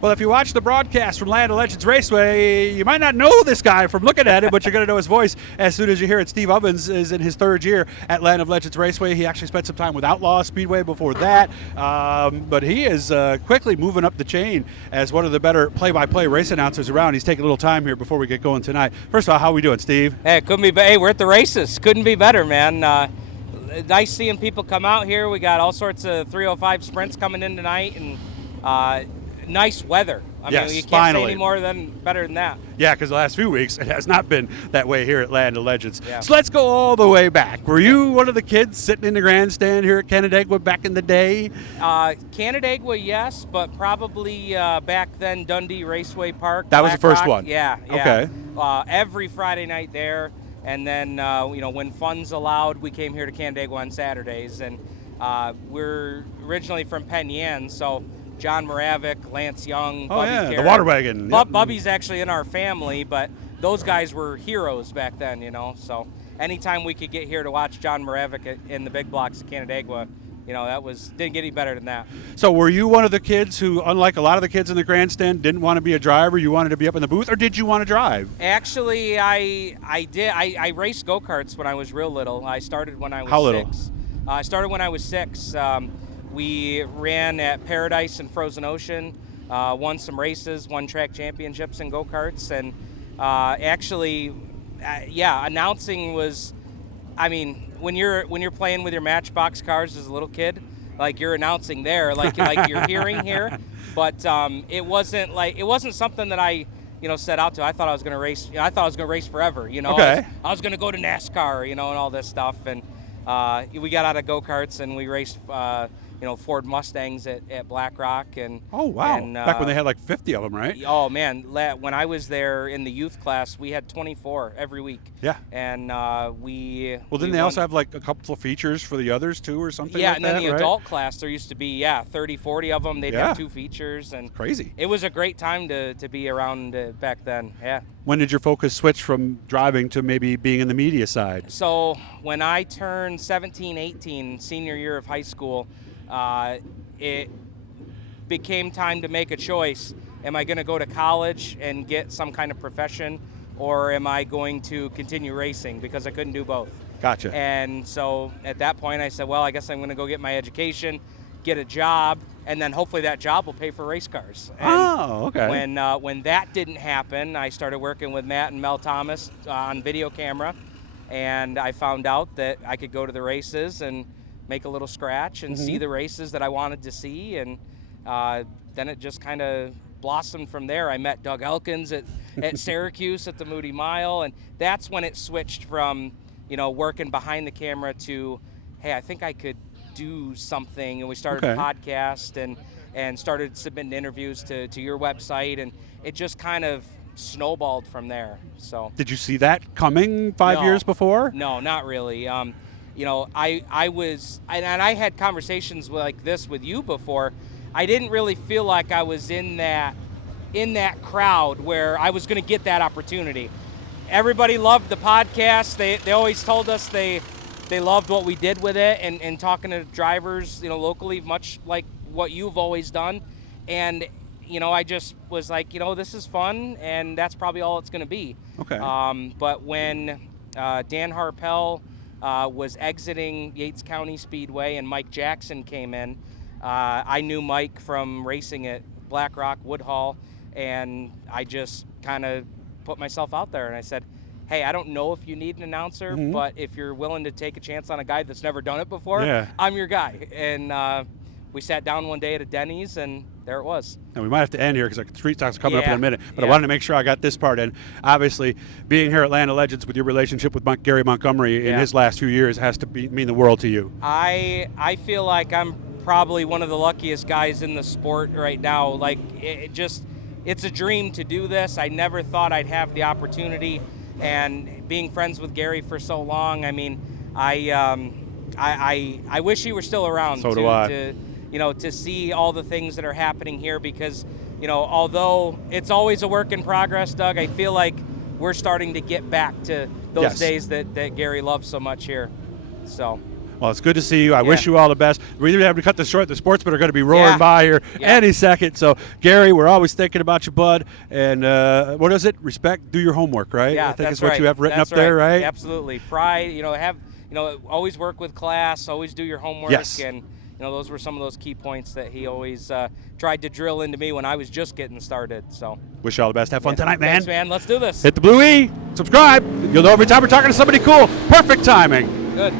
Well, if you watch the broadcast from Land of Legends Raceway, you might not know this guy from looking at it, but you're going to know his voice as soon as you hear it. Steve Ovens is in his third year at Land of Legends Raceway. He actually spent some time with Outlaw Speedway before that, but he is quickly moving up the chain as one of the better play-by-play race announcers around. He's taking a little time here before we get going tonight. First of all, how are we doing, Steve? Hey, couldn't be. Hey, we're at the races. Couldn't be better, man. Nice seeing people come out here. We got all sorts of 305 sprints coming in tonight, and nice weather. I mean, you can't say any more better than that. Yeah, because the last few weeks it has not been that way here at Land of Legends. Yeah. So let's go all the way back. Were you one of the kids sitting in the grandstand here at Canandaigua back in the day? Canandaigua, yes, but probably back then Dundee Raceway Park. That was the first one? Yeah. Okay. Every Friday night there, and then when funds allowed, we came here to Canandaigua on Saturdays, and we're originally from Penn Yan, so John Moravik, Lance Young, Bubby Carey. The water wagon. Bubby's actually in our family, but those guys were heroes back then, So anytime we could get here to watch John Moravik in the big blocks of Canandaigua, didn't get any better than that. So were you one of the kids who, unlike a lot of the kids in the grandstand, didn't want to be a driver? You wanted to be up in the booth, or did you want to drive? Actually, I did. I raced go-karts when I was real little. I started when I was 6. How little? I started when I was 6. We ran at Paradise and Frozen Ocean, won some races, won track championships in go-karts, and announcing was, when you're playing with your Matchbox cars as a little kid, like you're announcing there, like you're hearing here, but it wasn't something that I set out to. I thought I was going to race. I thought I was going to race forever. Okay. I was going to go to NASCAR, and all this stuff, and we got out of go-karts and we raced. Ford Mustangs at Black Rock. Oh, wow. Back when they had like 50 of them, right? Oh, man. When I was there in the youth class, we had 24 every week. Yeah. And didn't they also have like a couple of features for the others too or something yeah, like and that, then the right? adult class, there used to be, 30, 40 of them. They'd have 2 features. And crazy. It was a great time to be around back then, yeah. When did your focus switch from driving to maybe being in the media side? So when I turned 17, 18, senior year of high school, it became time to make a choice. Am I going to go to college and get some kind of profession, or am I going to continue racing? Because I couldn't do both. Gotcha. And so at that point I said, well, I guess I'm going to go get my education, get a job, and then hopefully that job will pay for race cars. And okay. When that didn't happen, I started working with Matt and Mel Thomas on video camera, and I found out that I could go to the races and make a little scratch and see the races that I wanted to see, and then it just kind of blossomed from there. I met Doug Elkins at Syracuse at the Moody Mile, and that's when it switched from working behind the camera to, hey, I think I could do something, and we started a podcast and started submitting interviews to your website, and it just kind of snowballed from there. So did you see that coming 5 years before? No, not really. I was, and I had conversations like this with you before. I didn't really feel like I was in that crowd where I was going to get that opportunity. Everybody loved the podcast. They always told us they loved what we did with it, and talking to drivers, locally, much like what you've always done. And, I just was like, this is fun, and that's probably all it's going to be. Okay. But when Dan Harpel was exiting Yates County Speedway and Mike Jackson came in, I knew Mike from racing at Black Rock, Woodhall, and I just kind of put myself out there, and I said, hey, I don't know if you need an announcer, but if you're willing to take a chance on a guy that's never done it before, I'm your guy. And we sat down one day at a Denny's, and there it was. And we might have to end here because the street stock's coming up in a minute, but I wanted to make sure I got this part in. Obviously, being here at Land of Legends with your relationship with Gary Montgomery in his last few years has to mean the world to you. I feel like I'm probably one of the luckiest guys in the sport right now. Like, it's a dream to do this. I never thought I'd have the opportunity, and being friends with Gary for so long, I wish he were still around. So do I. To see all the things that are happening here, because, although it's always a work in progress, Doug, I feel like we're starting to get back to those days that Gary loved so much here. So Well, it's good to see you. I wish you all the best. We either have to cut this short. The sportsmen are going to be roaring by here any second. So, Gary, we're always thinking about you, bud. And what is it? Respect, do your homework, right? Yeah, I think that's is what you have written up there, right? Absolutely. Pride, always work with class, always do your homework. Yes. And, those were some of those key points that he always tried to drill into me when I was just getting started. So, wish you all the best. Have fun tonight, man. Thanks, man. Let's do this. Hit the blue E. Subscribe. You'll know every time we're talking to somebody cool. Perfect timing. Good.